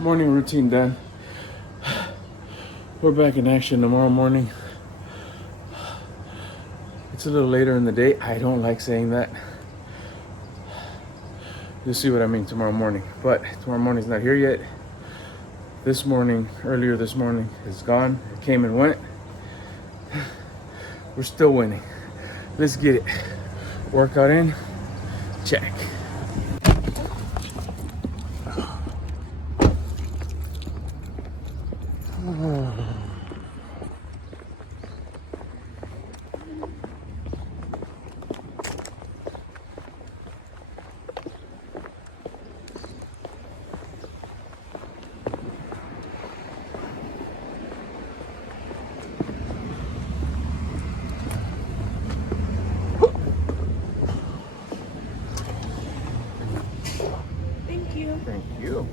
Morning routine done. We're back in action tomorrow morning. It's a little later in the day. I don't like saying that. You'll see what I mean tomorrow morning. But tomorrow morning's not here yet. This morning, earlier this morning, is gone. It came and went. We're still winning. Let's get it. Workout in. Check. Thank you. Thank you.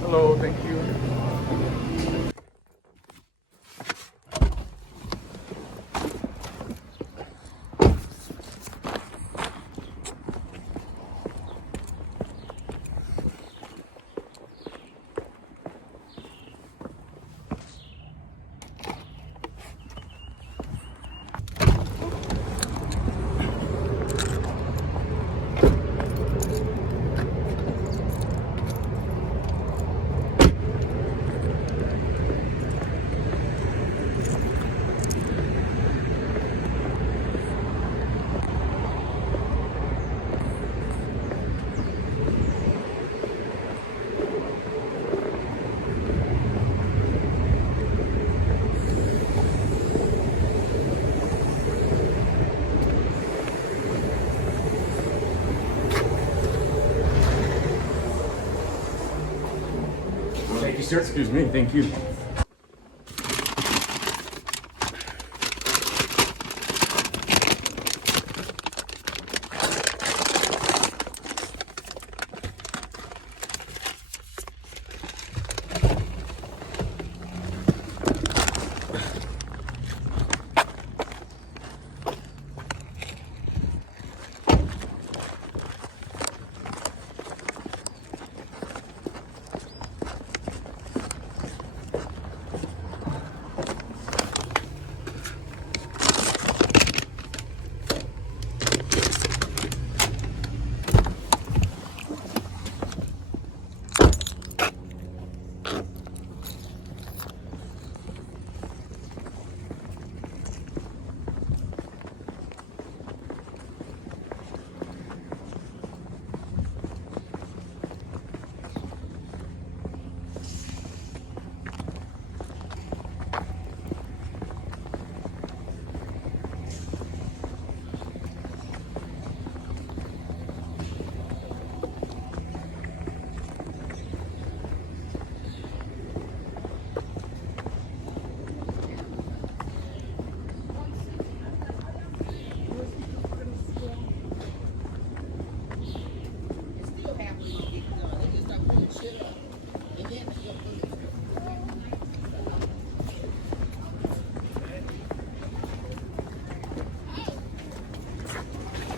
Hello, thank you. Thank you, sir. Excuse me. Thank you.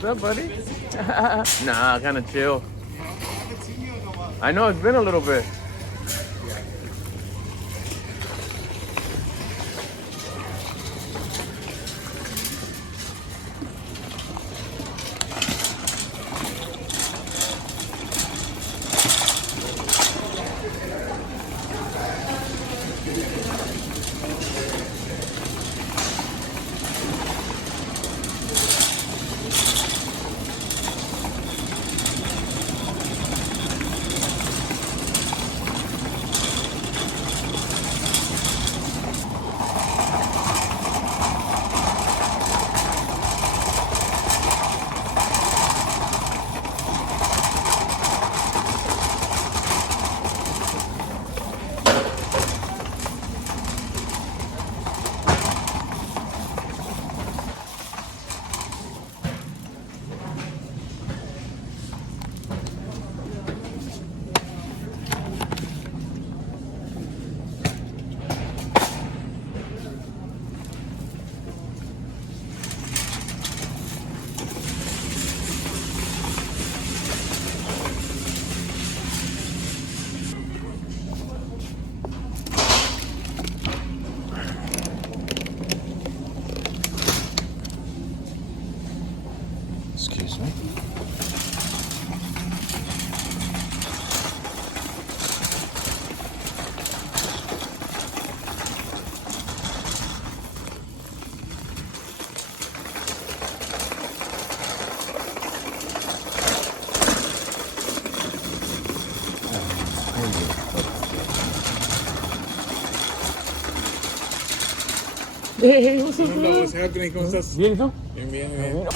What's up, buddy? Nah, kind of chill. I know it's been a little bit. Excuse me. Hey, what's up, bro? What's happening? ¿Cómo estás? Bien, ¿tú? Bien, bien, bien.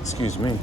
Excuse me.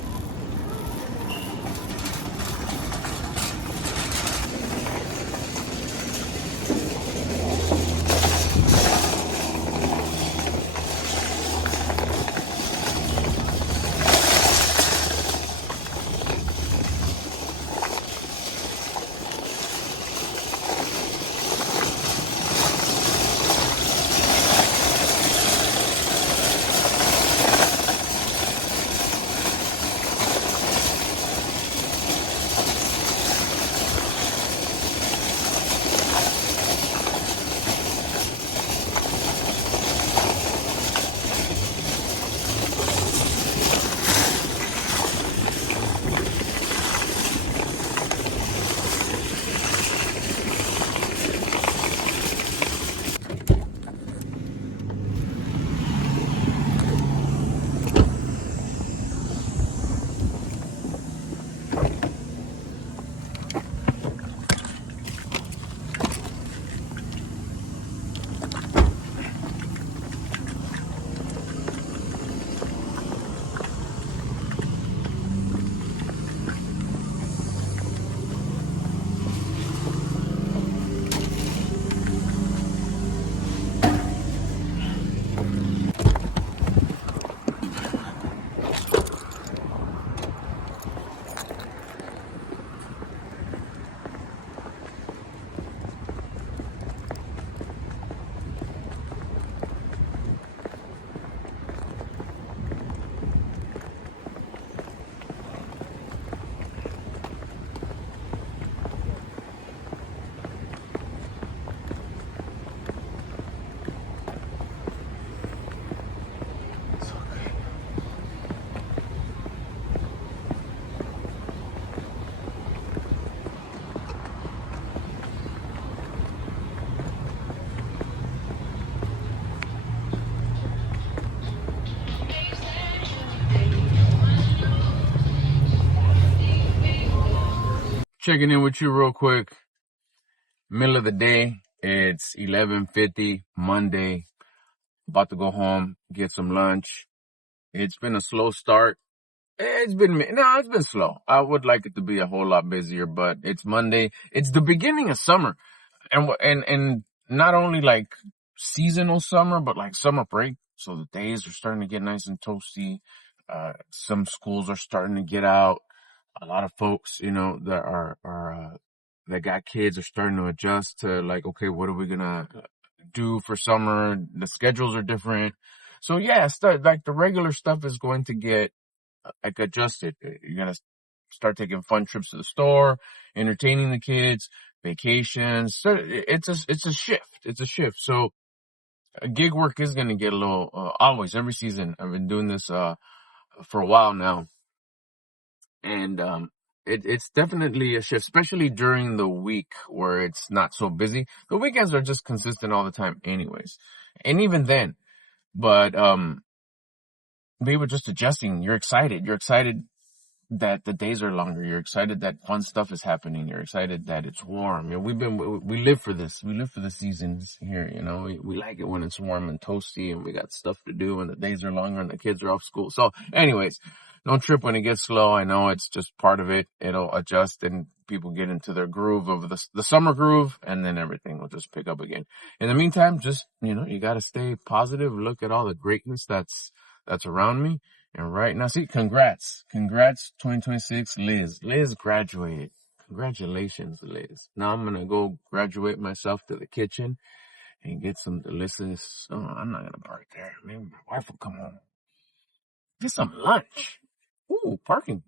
Checking in with you real quick. Middle of the day. It's 11:50 Monday. About to go home, get some lunch. It's been a slow start. It's been slow. I would like it to be a whole lot busier, but it's Monday. It's the beginning of summer. And not only like seasonal summer, but like summer break. So the days are starting to get nice and toasty. Some schools are starting to get out. A lot of folks, that got kids are starting to adjust to like, okay, what are we gonna do for summer? The schedules are different. So yeah, like the regular stuff is going to get like adjusted. You're gonna start taking fun trips to the store, entertaining the kids, vacations. So it's a shift. It's a shift. So gig work is gonna get a little always every season. I've been doing this for a while now, and it's definitely a shift, especially during the week where it's not so busy. The weekends are just consistent all the time, anyways, and even then. But we were just adjusting. You're excited. You're excited that the days are longer. You're excited that fun stuff is happening. You're excited that it's warm. You know, we live for this. We live for the seasons here. You know, we like it when it's warm and toasty and we got stuff to do and the days are longer and the kids are off school. So anyways, don't trip when it gets slow. I know it's just part of it. It'll adjust and people get into their groove of the summer groove, and then everything will just pick up again. In the meantime, just, you got to stay positive. Look at all the greatness that's around me. And right now, see, congrats, 2026, Liz. Liz graduated. Congratulations, Liz. Now I'm gonna go graduate myself to the kitchen and get some delicious. Oh, I'm not gonna park there. Maybe my wife will come home. Get some lunch. Ooh, parking.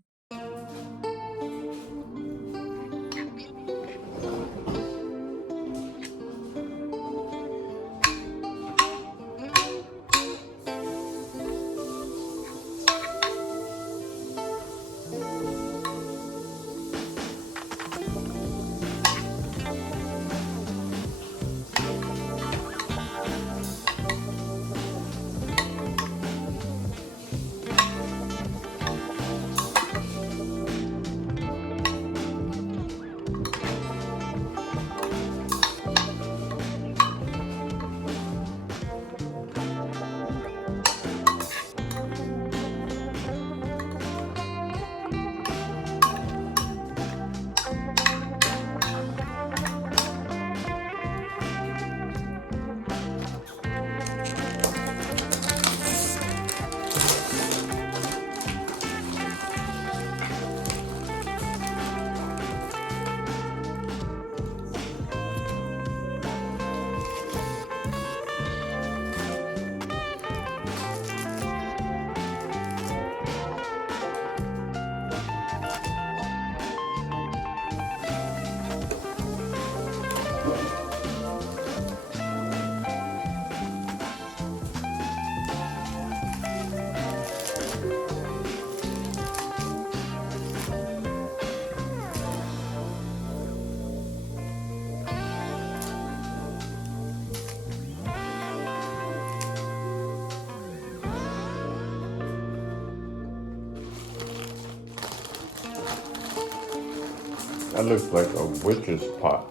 That looks like a witch's pot.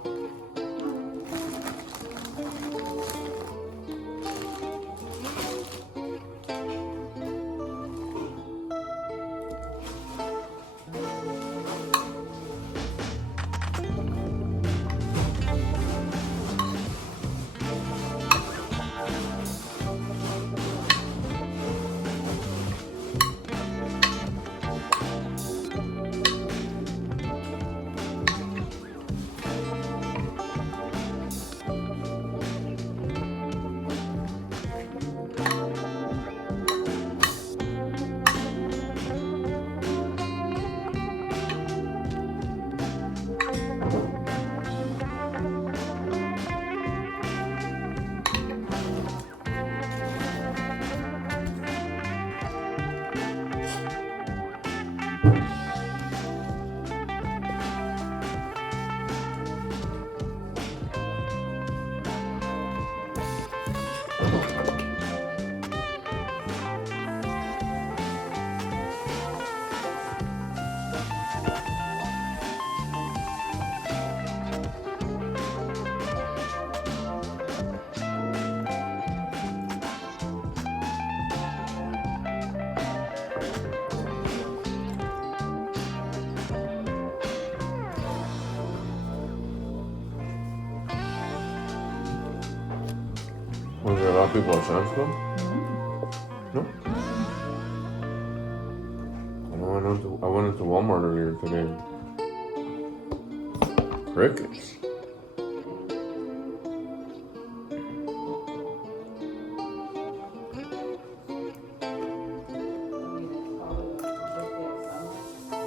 Was there a lot of people at Sam's Club? No. I went into Walmart earlier today. Crickets.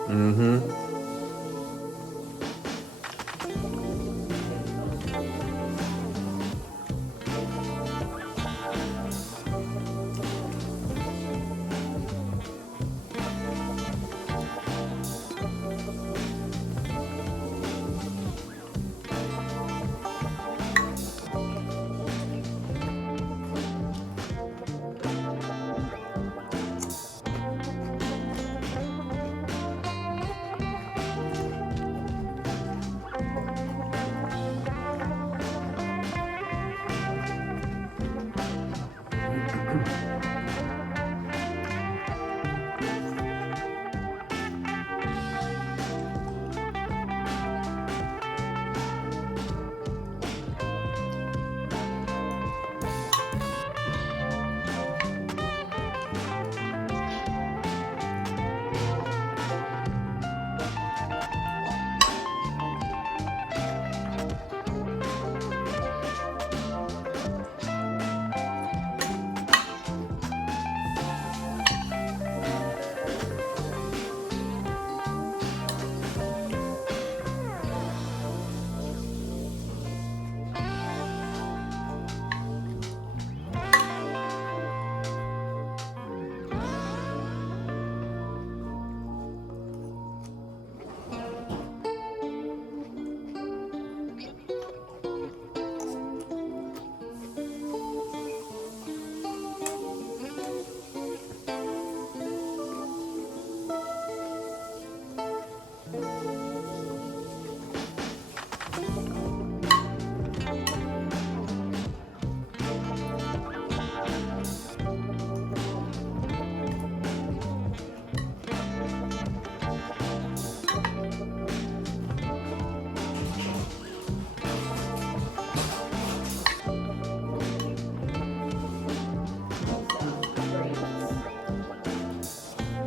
Mm-hmm.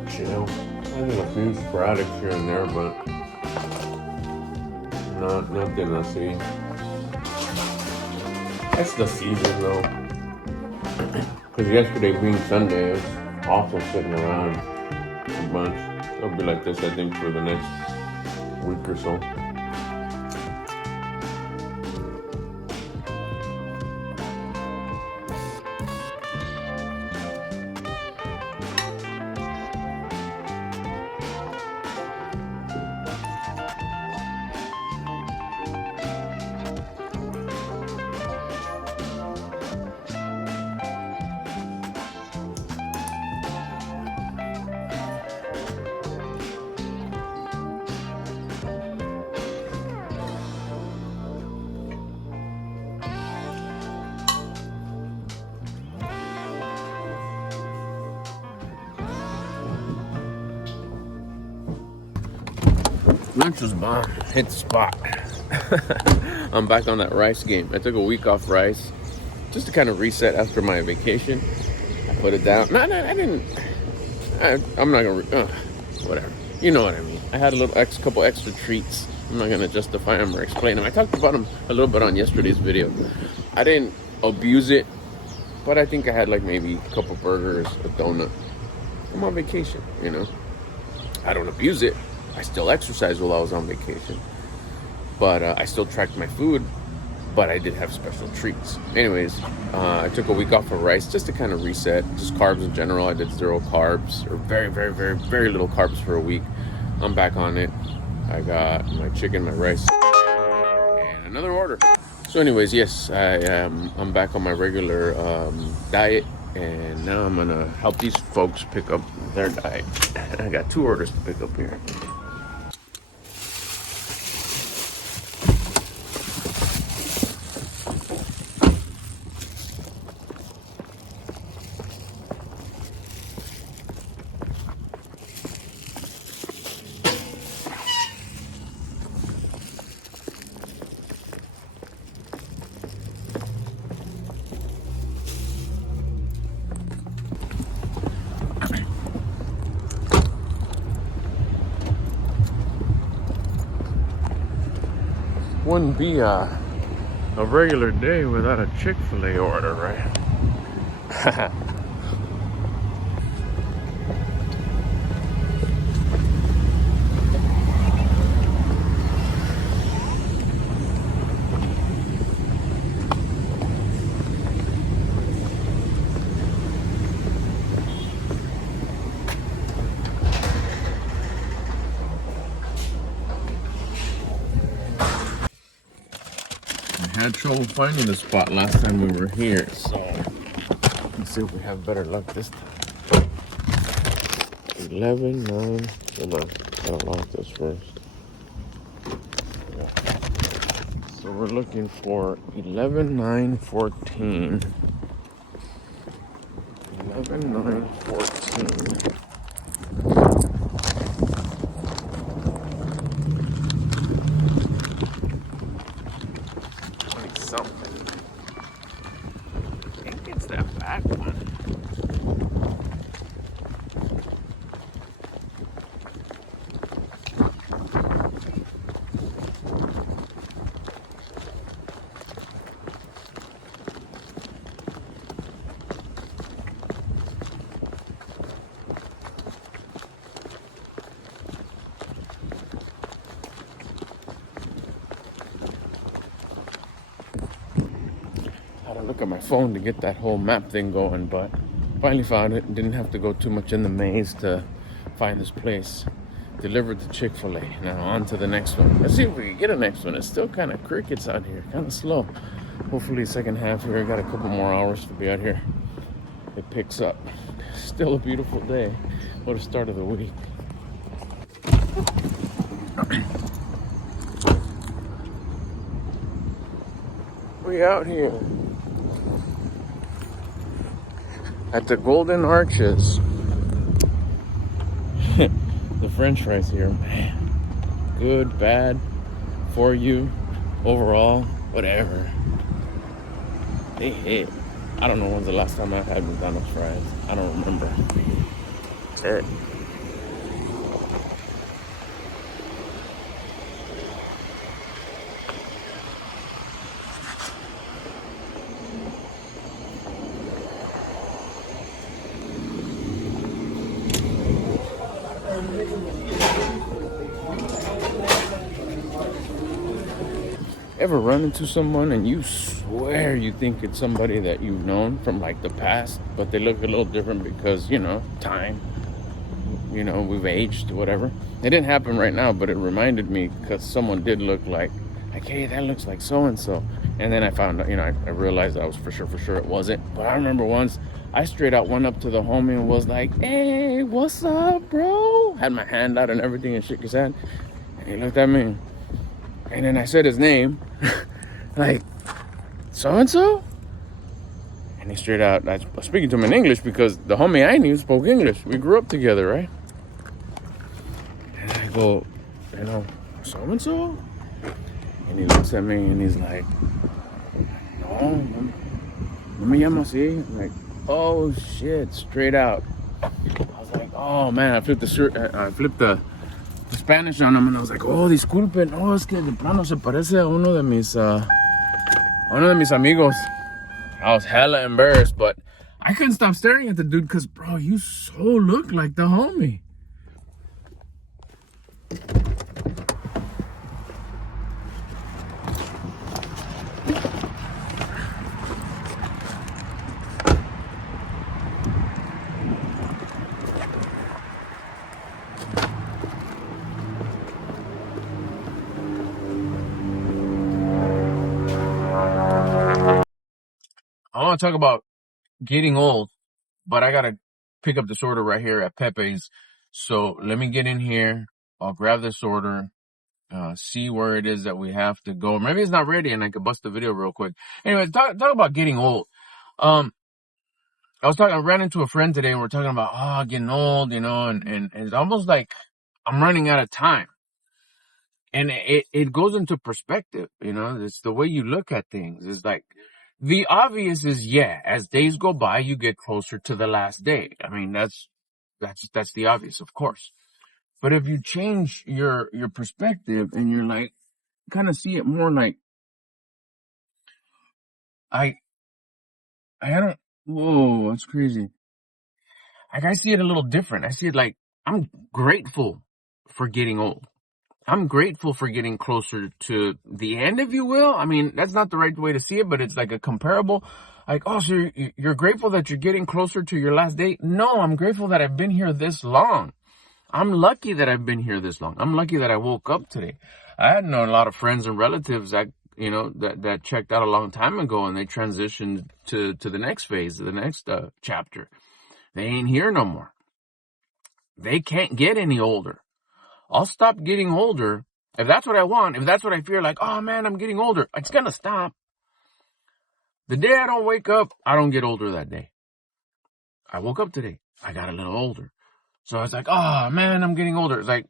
Chill. I did a few sporadics here and there, but nothing I see. That's the season though. Because yesterday being Sunday, it was awful sitting around a bunch. It'll be like this, I think, for the next week or so. Lunch was bomb. Hit the spot. I'm back on that rice game. I took a week off rice just to kind of reset after my vacation. I put it down. No, I didn't. I'm not gonna. Whatever. You know what I mean. I had a couple extra treats. I'm not gonna justify them or explain them. I talked about them a little bit on yesterday's video. I didn't abuse it, but I think I had like maybe a couple burgers, a donut. I'm on vacation, you know. I don't abuse it. I still exercise while I was on vacation, but I still tracked my food. But I did have special treats. Anyways, I took a week off of rice just to kind of reset, just carbs in general. I did 0 carbs, or very, very, very, very little carbs for a week. I'm back on it. I got my chicken, my rice, and another order. So anyways, yes, I'm back on my regular diet, and now I'm gonna help these folks pick up their diet. I got 2 orders to pick up here. Wouldn't be a regular day without a Chick-fil-A order, right? I had trouble finding the spot last time we were here, so let's see if we have better luck this time. 11, 9, hold on, gotta lock this first. Yeah. So we're looking for 11, 9, 14. 11, 9, 14. Something. I think it's that back one. Look at my phone to get that whole map thing going, but finally found it. Didn't have to go too much in the maze to find this place. Delivered to Chick-fil-A. Now on to the next one. Let's see if we can get a next one. It's still kind of crickets out here, kind of slow. Hopefully second half here, got a couple more hours to be out here. It picks up. Still a beautiful day. What a start of the week. We out here at the Golden Arches. The French fries here, man. Good, bad, for you, overall, whatever. They hit. I don't know when's the last time I had McDonald's fries. I don't remember. It. Ever run into someone and you swear you think it's somebody that you've known from like the past, but they look a little different because, you know, time, you know, we've aged, whatever. It didn't happen right now, but it reminded me because someone did look like, hey, that looks like so-and-so. And then I found out, you know, I realized I was for sure it wasn't. But I remember once I straight out went up to the homie and was like, hey, what's up, bro? Had my hand out and everything and shook his hand. And he looked at me. And then I said his name, like, so-and-so? And he straight out, I was speaking to him in English because the homie I knew spoke English. We grew up together, right? And I go, you know, so-and-so? And he looks at me and he's like, no, no me llamo así. I'm like, oh shit, straight out. I was like, oh man, I flipped the Spanish on him and I was like, oh, disculpe, no, es que de plano se parece a uno de mis amigos. I was hella embarrassed, but I couldn't stop staring at the dude because, bro, you so look like the homie. I want to talk about getting old, but I got to pick up this order right here at Pepe's. So let me get in here. I'll grab this order, see where it is that we have to go. Maybe it's not ready and I could bust the video real quick. Anyway, talk about getting old. I ran into a friend today and we're talking about, getting old, and it's almost like I'm running out of time. And it goes into perspective, it's the way you look at things. It's like, the obvious is, as days go by, you get closer to the last day. I mean, that's the obvious, of course. But if you change your perspective and you're like, kind of see it more like, whoa, that's crazy. Like, I see it a little different. I see it like, I'm grateful for getting old. I'm grateful for getting closer to the end, if you will. I mean, that's not the right way to see it, but it's like a comparable. Like, oh, so you're grateful that you're getting closer to your last day? No, I'm grateful that I've been here this long. I'm lucky that I've been here this long. I'm lucky that I woke up today. I had known a lot of friends and relatives that, that checked out a long time ago and they transitioned to the next phase, the next chapter. They ain't here no more. They can't get any older. I'll stop getting older. If that's what I want, if that's what I feel like, oh man, I'm getting older, it's going to stop. The day I don't wake up, I don't get older that day. I woke up today. I got a little older. So it's like, oh man, I'm getting older. It's like,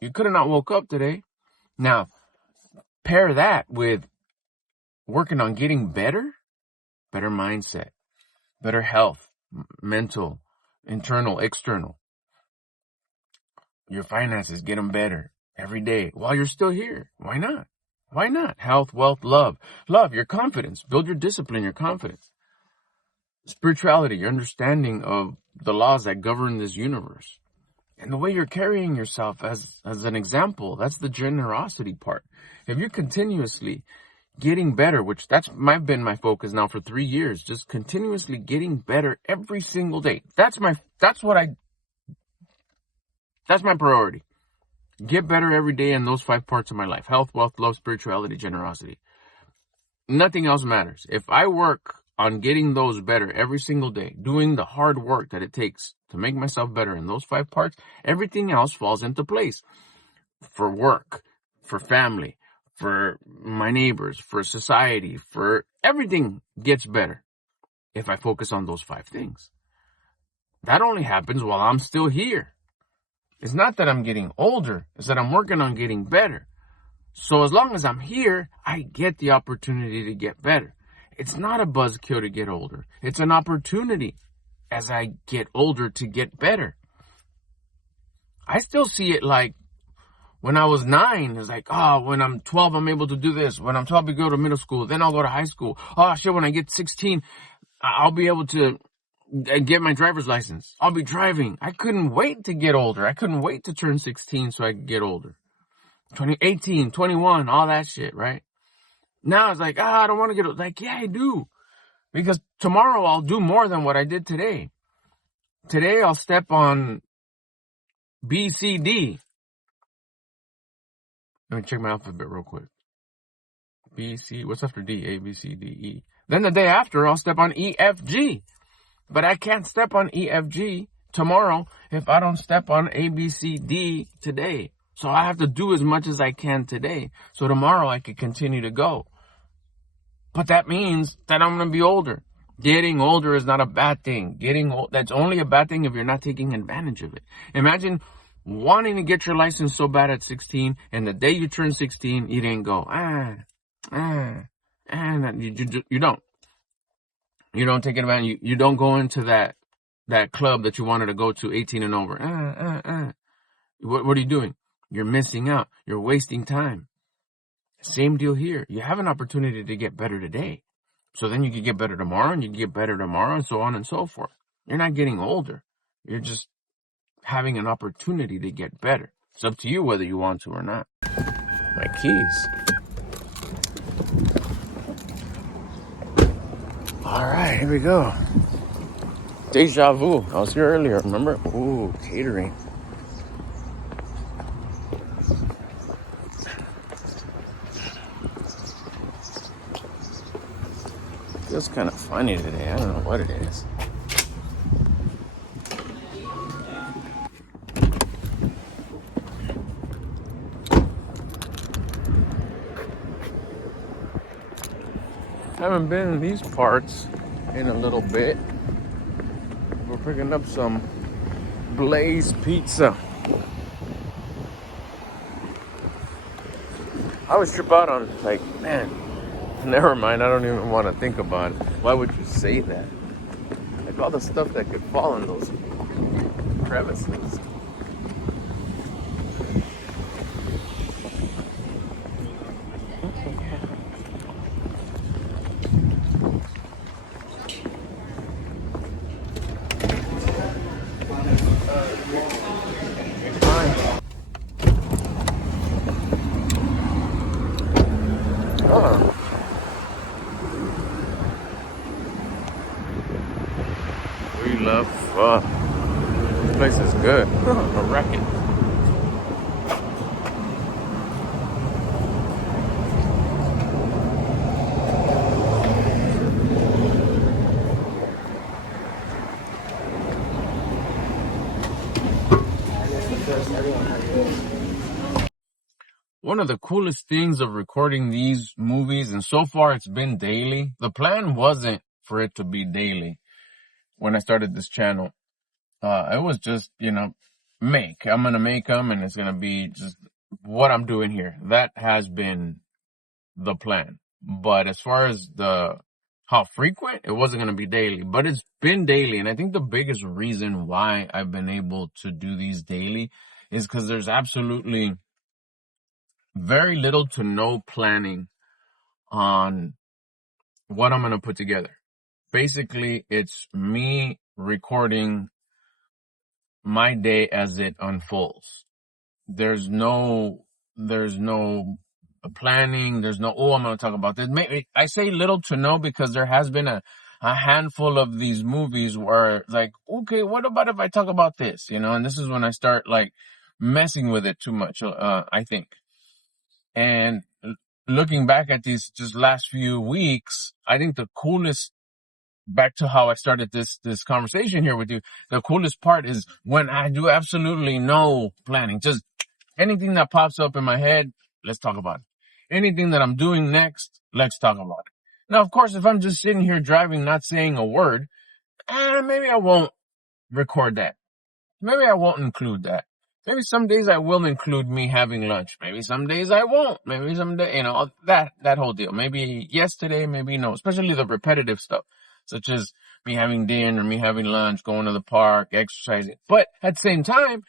you could have not woke up today. Now, pair that with working on getting better mindset, better health, mental, internal, external. Your finances, get them better every day while you're still here. Why not? Why not? Health, wealth, love. Love, your confidence. Build your discipline, your confidence. Spirituality, your understanding of the laws that govern this universe. And the way you're carrying yourself as an example, that's the generosity part. If you're continuously getting better, which that's been my focus now for 3 years, just continuously getting better every single day. That's my priority. Get better every day in those 5 parts of my life. Health, wealth, love, spirituality, generosity. Nothing else matters. If I work on getting those better every single day, doing the hard work that it takes to make myself better in those 5 parts, everything else falls into place. For work, for family, for my neighbors, for society, for everything gets better if I focus on those 5 things. That only happens while I'm still here. It's not that I'm getting older. It's that I'm working on getting better. So as long as I'm here, I get the opportunity to get better. It's not a buzzkill to get older. It's an opportunity as I get older to get better. I still see it like when I was 9, it's like, when I'm 12, I'm able to do this. When I'm 12, I go to middle school. Then I'll go to high school. Oh, shit, when I get 16, I'll be able to get my driver's license. I'll be driving. I couldn't wait to get older. I couldn't wait to turn 16 so I could get older. 18, 21, all that shit, right? Now it's like, I don't want to get older. Like, yeah, I do. Because tomorrow I'll do more than what I did today. Today I'll step on B, C, D. Let me check my alphabet real quick. B, C, what's after D? A, B, C, D, E. Then the day after I'll step on E, F, G. But I can't step on E, F, G tomorrow if I don't step on A, B, C, D today. So I have to do as much as I can today. So tomorrow I can continue to go. But that means that I'm going to be older. Getting older is not a bad thing. Getting old, that's only a bad thing if you're not taking advantage of it. Imagine wanting to get your license so bad at 16, and the day you turn 16, you didn't go, you don't. You don't take advantage. You don't go into that club that you wanted to go to, 18 and over. What are you doing? You're missing out. You're wasting time. Same deal here. You have an opportunity to get better today. So then you can get better tomorrow, and you can get better tomorrow, and so on and so forth. You're not getting older. You're just having an opportunity to get better. It's up to you whether you want to or not. My keys. All right, here we go. Deja vu. I was here earlier, remember? Ooh, catering. Feels kind of funny today. I don't know what it is. Haven't been in these parts in a little bit. We're picking up some Blaze Pizza. I was trip out on, like, man, never mind. I don't even want to think about it. Why would you say that? Like all the stuff that could fall in those crevices. Oh. We love pho. This place is good. A racket. One of the coolest things of recording these movies, and so far it's been daily. The plan wasn't for it to be daily when I started this channel. It was just, I'm going to make them, and it's going to be just what I'm doing here. That has been the plan. But as far as how frequent, it wasn't going to be daily, but it's been daily. And I think the biggest reason why I've been able to do these daily is because there's absolutely very little to no planning on what I'm going to put together. Basically, it's me recording my day as it unfolds. There's no planning. There's no, I'm going to talk about this. Maybe I say little to no because there has been a handful of these movies where it's like, okay, what about if I talk about this? And this is when I start like messing with it too much, I think. And looking back at these just last few weeks, I think the coolest, back to how I started this conversation here with you, the coolest part is when I do absolutely no planning. Just anything that pops up in my head, let's talk about it. Anything that I'm doing next, let's talk about it. Now, of course, if I'm just sitting here driving, not saying a word, maybe I won't record that. Maybe I won't include that. Maybe some days I will include me having lunch. Maybe some days I won't. Maybe some day, that whole deal. Maybe yes today, maybe no. Especially the repetitive stuff, such as me having dinner, me having lunch, going to the park, exercising. But at the same time,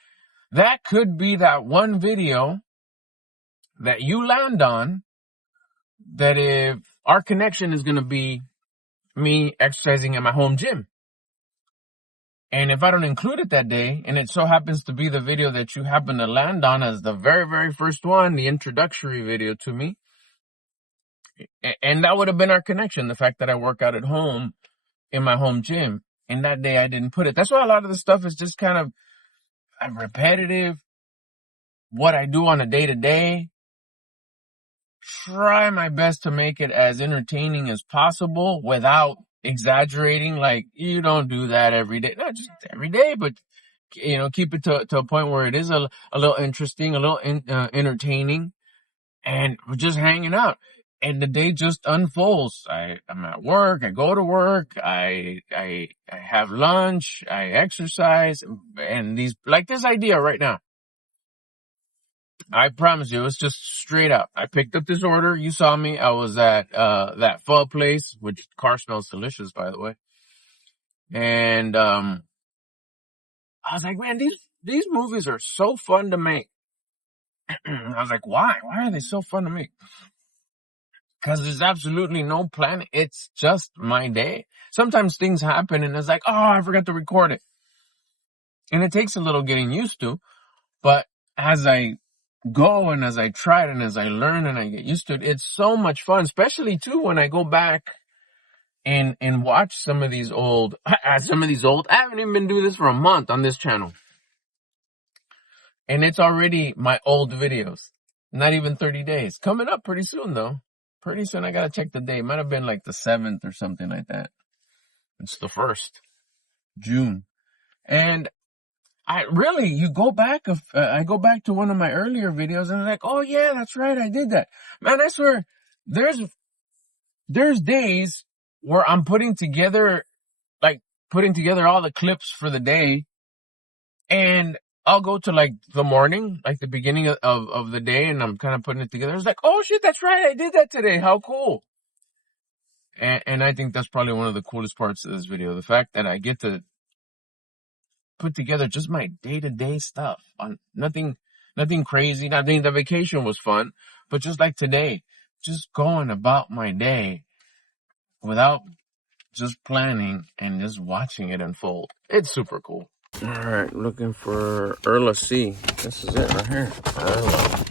that could be that one video that you land on that if our connection is going to be me exercising at my home gym. And if I don't include it that day, and it so happens to be the video that you happen to land on as the very, very first one, the introductory video to me, and that would have been our connection, the fact that I work out at home in my home gym, and that day I didn't put it. That's why a lot of the stuff is just kind of repetitive, what I do on a day-to-day. Try my best to make it as entertaining as possible without exaggerating. Like, you don't do that every day. Not just every day, but keep it to a point where it is a little interesting, a little entertaining, and we're just hanging out. And the day just unfolds. I'm at work. I go to work. I have lunch. I exercise, and this idea right now. I promise you, it's just straight up. I picked up this order. You saw me. I was at that pho place, which car smells delicious, by the way. And I was like, man, these movies are so fun to make. I was like, why? Why are they so fun to make? Because there's absolutely no plan. It's just my day. Sometimes things happen and it's like, oh, I forgot to record it. And it takes a little getting used to. But as I go and as I try it and as I learn and I get used to it, it's so much fun, especially too when I go back and watch some of these old, I haven't even been doing this for a month on this channel. And it's already my old videos. Not even 30 days. Coming up pretty soon though. Pretty soon I gotta check the date. Might have been like the 7th or something like that. It's the 1st. June. And you go back, I go back to one of my earlier videos and I'm like, oh yeah, that's right, I did that. Man, I swear, there's days where I'm putting together all the clips for the day, and I'll go to like the morning, like the beginning of the day, and I'm kind of putting it together. It's like, oh shit, that's right, I did that today, how cool. And I think that's probably one of the coolest parts of this video, the fact that I get to put together just my day-to-day stuff on nothing crazy. I think the vacation was fun, but just like today, just going about my day without just planning and just watching it unfold. It's super cool. All right, looking for Erla C. This is it right here. Erla.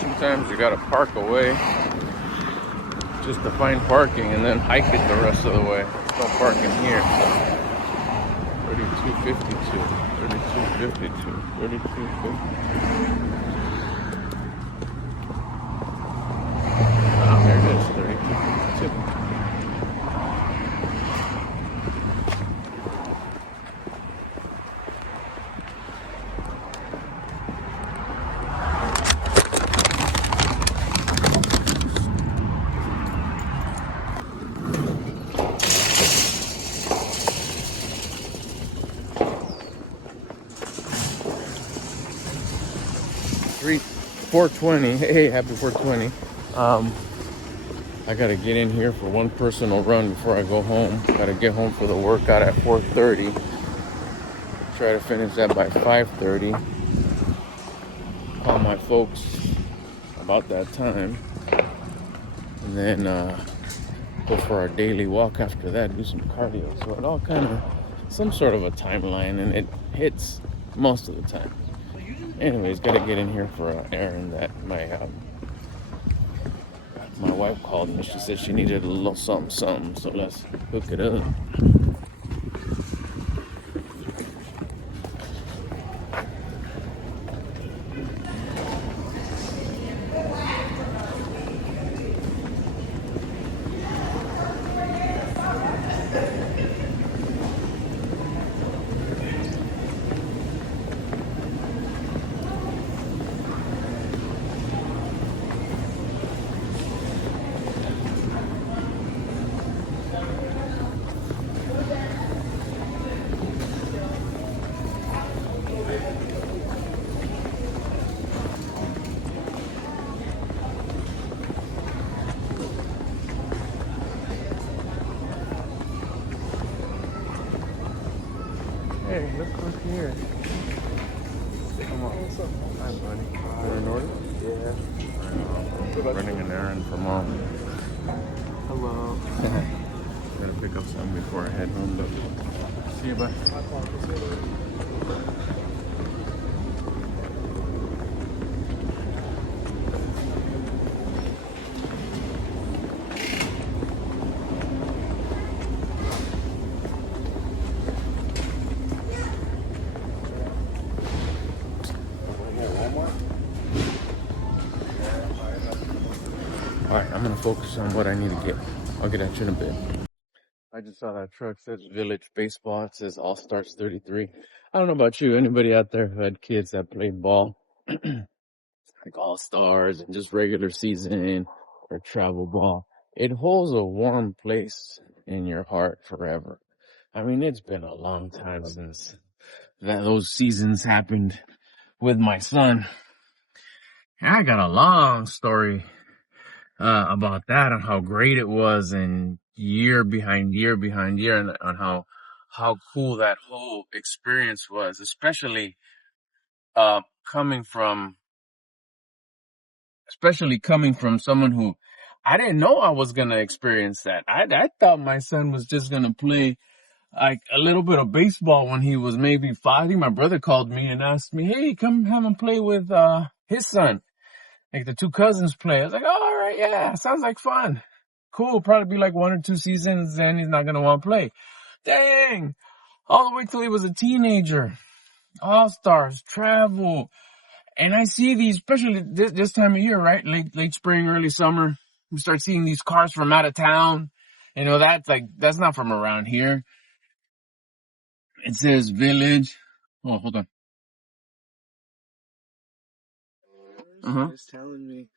Sometimes you gotta park away just to find parking and then hike it the rest of the way. There's no parking here. 3252, 3252, 3252. Oh, there it is, 3252. Street 420. Hey, happy 420. I gotta get in here for one personal run before I go home. Gotta get home for the workout at 4:30. Try to finish that by 5:30. Call my folks about that time, and then go for our daily walk after that. Do some cardio. So it all kind of some sort of a timeline, and it hits most of the time. Anyways, gotta get in here for an errand that my wife called me. She said she needed a little something, so let's hook it up. Hey, look who's here. Come on. What's up? Hi, buddy. You're in order? Yeah. Running an errand for mom. Hello. Gotta pick up something before I head home, but see you, bye. Alright, I'm gonna focus on what I need to get. I'll get at you in a bit. I just saw that truck says Village Baseball. It says All Stars 33. I don't know about you. Anybody out there who had kids that played ball? Like All Stars and just regular season or travel ball. It holds a warm place in your heart forever. I mean, it's been a long time since those seasons happened with my son. And I got a long story about that, on how great it was, and year behind year behind year, and on how cool that whole experience was, especially uh coming from someone who I didn't know I was gonna experience that. I thought my son was just gonna play like a little bit of baseball when he was maybe 5. I think my brother called me and asked me, "Hey, come have him play with his son." Like the two cousins play. I was like, "Oh, all right, yeah, sounds like fun. Cool, probably be like 1 or 2 seasons, then he's not gonna want to play." Dang! All the way till he was a teenager. All Stars, travel. And I see these, especially this time of year, right? Late spring, early summer. We start seeing these cars from out of town. You know, that's not from around here. It says Village. Oh, hold on. He was telling me,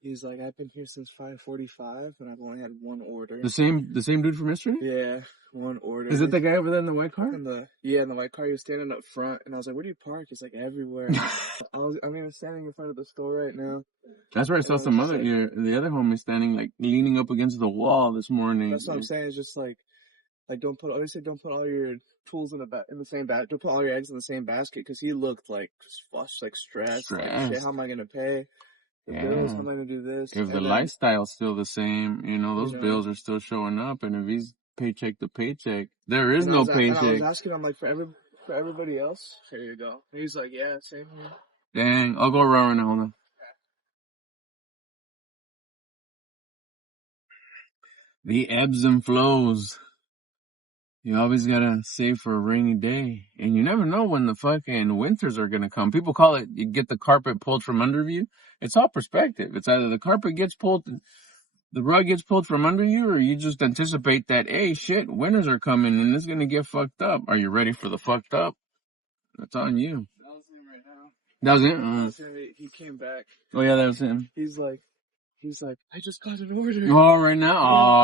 he's like, I've been here since 5:45, and I've only had one order. The same dude from yesterday? Yeah, one order. Is it the guy over there in the white car? In the white car. He was standing up front, and I was like, "Where do you park?" He's like, "Everywhere." I'm even standing in front of the store right now. That's where I saw some other, the other homie standing, like, leaning up against the wall this morning. That's what I'm saying. It's just like don't put all your tools in the same basket. Don't put all your eggs in the same basket, because he looked like flushed, like stressed. Like, shit, how am I gonna pay the bills? How am I gonna do this? If the lifestyle's still the same, those bills are still showing up, and if he's paycheck to paycheck, there is no paycheck. And I was asking him, like, for everybody else, here you go. And he's like, yeah, same here. Dang, I'll go around right now. Hold on. The ebbs and flows. You always gotta save for a rainy day. And you never know when the fucking winters are gonna come. People call it, you get the carpet pulled from under you. It's all perspective. It's either the carpet gets pulled, the rug gets pulled from under you, or you just anticipate that, hey, shit, winters are coming and it's gonna get fucked up. Are you ready for the fucked up? That's on you. That was him right now. That was him? That was him. He came back. Oh, yeah, that was him. He's like, I just got an order. Oh, right now?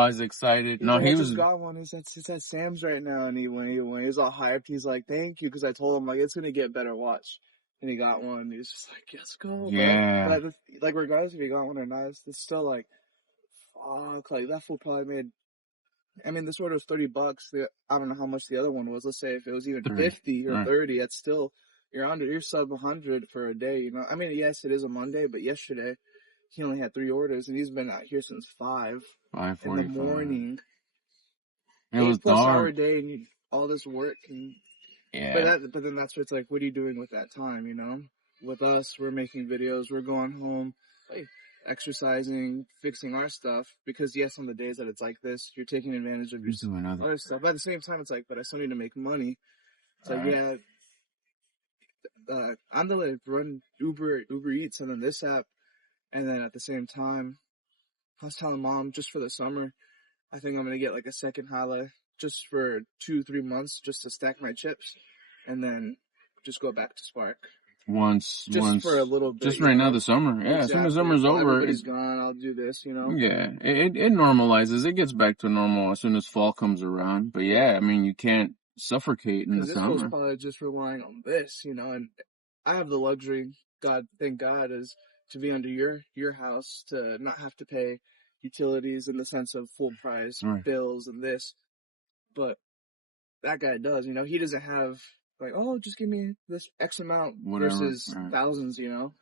Oh, he's excited. No, he was. I just got one. It's at Sam's right now. And when he was all hyped, he's like, thank you. Because I told him, like, it's going to get better. Watch. And he got one. He's just like, let's go. Yeah. But like, regardless if he got one or not, it's still like, fuck. Like, that fool probably made. I mean, this order was $30. I don't know how much the other one was. Let's say if it was even 50 or 30, that's still, you're sub 100 for a day. You know, I mean, yes, it is a Monday, but yesterday he only had 3 orders, and he's been out here since 5 in the morning. It was dark. 8+ hour day, and all this work. And, yeah. But then that's what it's like. What are you doing with that time? You know, with us, we're making videos. We're going home, like, exercising, fixing our stuff, because yes, on the days that it's like this, you're taking advantage of your other stuff. But at the same time, it's like, but I still need to make money. It's like, yeah, I'm gonna run Uber Eats and then this app, and then at the same time, I was telling Mom, just for the summer, I think I'm gonna get like a second Hala just for 2-3 months, just to stack my chips, and then just go back to Spark. Once for a little bit, just right now, the summer. Yeah, exactly. As soon as summer's over, everybody's gone. I'll do this, you know. Yeah, it normalizes. It gets back to normal as soon as fall comes around. But yeah, I mean, you can't suffocate in the summer. This was probably just relying on this, you know. And I have the luxury, thank God, is to be under your house, to not have to pay utilities in the sense of full price bills and this. But that guy does, you know. He doesn't have. Like, oh, just give me this X amount versus thousands, you know?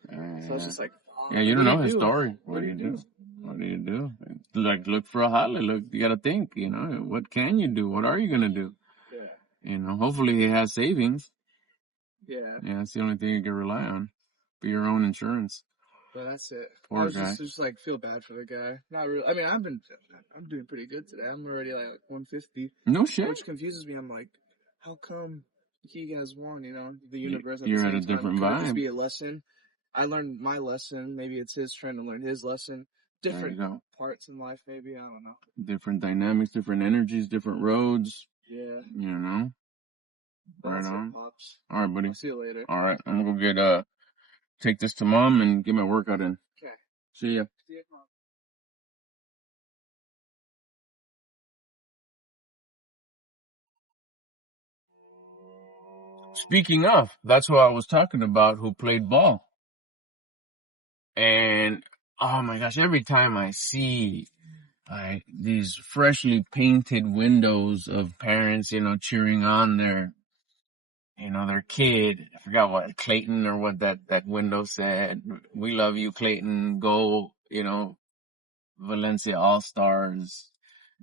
So it's just like, yeah, you don't know his story. What do you do? What do you do? Like, look for a Hala. Look, you gotta think, you know, what can you do? What are you gonna do? Yeah. You know, hopefully he has savings. Yeah. Yeah, that's the only thing you can rely on. Be your own insurance. But that's it. Poor guy. Just like, feel bad for the guy. Not really. I mean, I'm doing pretty good today. I'm already like 150. No shit. Which confuses me. I'm like, how come he guys won, you know, the universe You're at a different vibe. Could just be a lesson. I learned my lesson. Maybe it's his trying to learn his lesson. different go. parts in life, maybe. I don't know. Different dynamics, different energies, different roads. Yeah. You know. Right That's on. it, Pops. All right, buddy. I'll see you later. All right, I'm gonna go get take this to mom and get my workout in. Okay. See ya. See you, Mom. Speaking of, that's who I was talking about who played ball. And oh my gosh, every time I see these freshly painted windows of parents, cheering on their kid. I forgot what Clayton or what that window said. We love you, Clayton. Go, Valencia All-Stars,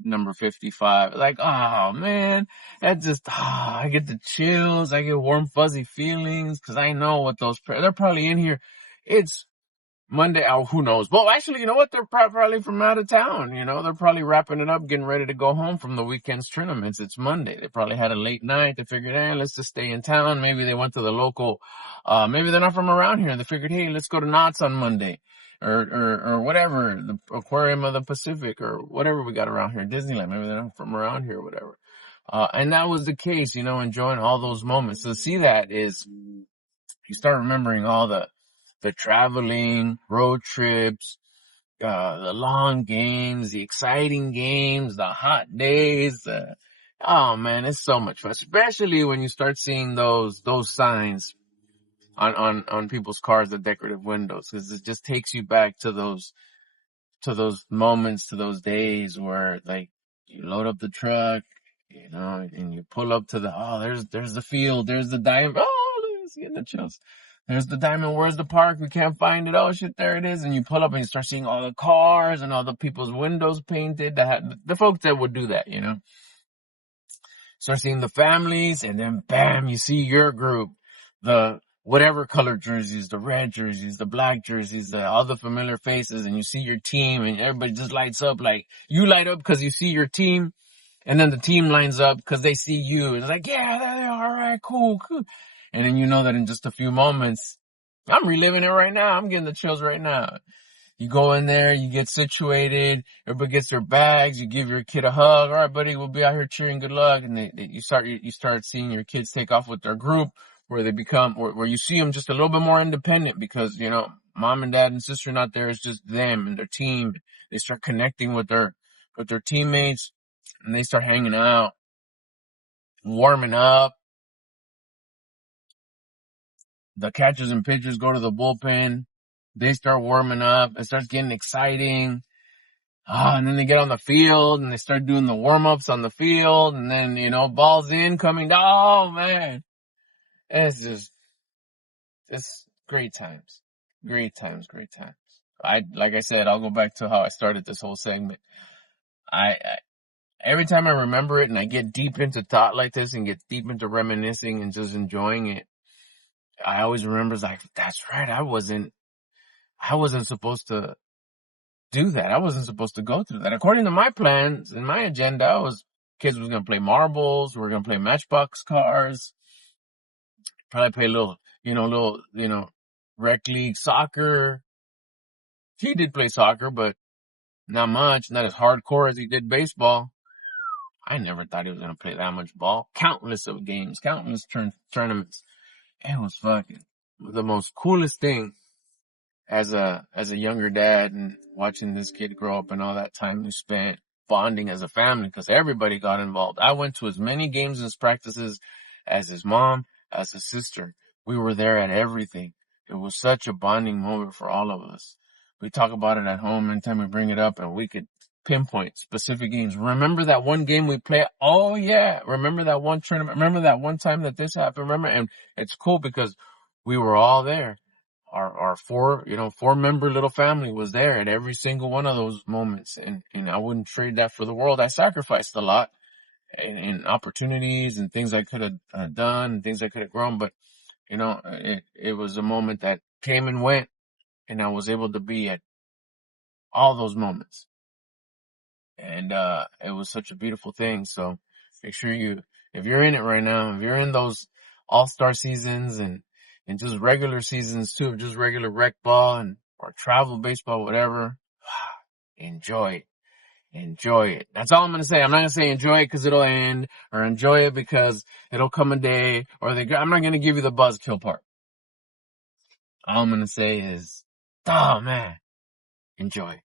number 55. Like, oh man, that just, I get the chills. I get warm, fuzzy feelings because I know what they're probably in here. It's Monday, oh, who knows? Well, actually, you know what? They're probably from out of town. They're probably wrapping it up, getting ready to go home from the weekend's tournaments. It's Monday. They probably had a late night. They figured, let's just stay in town. Maybe they went to the local, maybe they're not from around here. They figured, hey, let's go to Knott's on Monday or whatever, the Aquarium of the Pacific or whatever we got around here, Disneyland. Maybe they're not from around here or whatever. And that was the case, enjoying all those moments. So see that is, you start remembering all the traveling, road trips, the long games, the exciting games, the hot days. Oh man, it's so much fun, especially when you start seeing those signs on people's cars, the decorative windows, because it just takes you back to those moments, to those days where like you load up the truck, and you pull up to there's the field, there's the diamond. Oh, let's get the chills. There's the diamond. Where's the park? We can't find it. Oh shit, there it is. And you pull up and you start seeing all the cars and all the people's windows painted. The folks that would do that, Start seeing the families, and then bam, you see your group, the whatever color jerseys, the red jerseys, the black jerseys, all the familiar faces, and you see your team, and everybody just lights up. Like you light up because you see your team, and then the team lines up because they see you. It's like, yeah, there they are. All right, cool. And then you know that in just a few moments, I'm reliving it right now. I'm getting the chills right now. You go in there, you get situated, everybody gets their bags, you give your kid a hug. All right, buddy, we'll be out here cheering, good luck. And you start seeing your kids take off with their group, where they become, where you see them just a little bit more independent because, mom and dad and sister not there. It's just them and their team. They start connecting with their teammates, and they start hanging out, warming up. The catchers and pitchers go to the bullpen. They start warming up. It starts getting exciting. And then they get on the field and they start doing the warm-ups on the field. And then, balls in, coming down. Oh, man. It's great times. Great times, great times. Like I said, I'll go back to how I started this whole segment. Every time I remember it and I get deep into thought like this and get deep into reminiscing and just enjoying it, I always remember, like, that's right. I wasn't supposed to do that. I wasn't supposed to go through that. According to my plans and my agenda, kids was going to play marbles. We're going to play matchbox cars. Probably play a little, rec league soccer. He did play soccer, but not much, not as hardcore as he did baseball. I never thought he was going to play that much ball. Countless of games, countless tournaments. It was fucking the most coolest thing as a younger dad, and watching this kid grow up and all that time we spent bonding as a family, because everybody got involved. I went to as many games and practices as his mom, as his sister. We were there at everything. It was such a bonding moment for all of us. We talk about it at home anytime we bring it up, and we could pinpoint specific games. Remember that one game we played? Oh yeah. Remember that one tournament? Remember that one time that this happened? Remember? And it's cool because we were all there. Our four-member little family was there at every single one of those moments. And, I wouldn't trade that for the world. I sacrificed a lot in opportunities and things I could have done and things I could have grown. But, it was a moment that came and went, and I was able to be at all those moments. And, it was such a beautiful thing. So make sure if you're in it right now, if you're in those all-star seasons and just regular seasons too, of just regular rec ball or travel baseball, whatever, enjoy it. Enjoy it. That's all I'm going to say. I'm not going to say enjoy it because it'll end, or enjoy it because it'll come a day, I'm not going to give you the buzzkill part. All I'm going to say is, oh man, enjoy.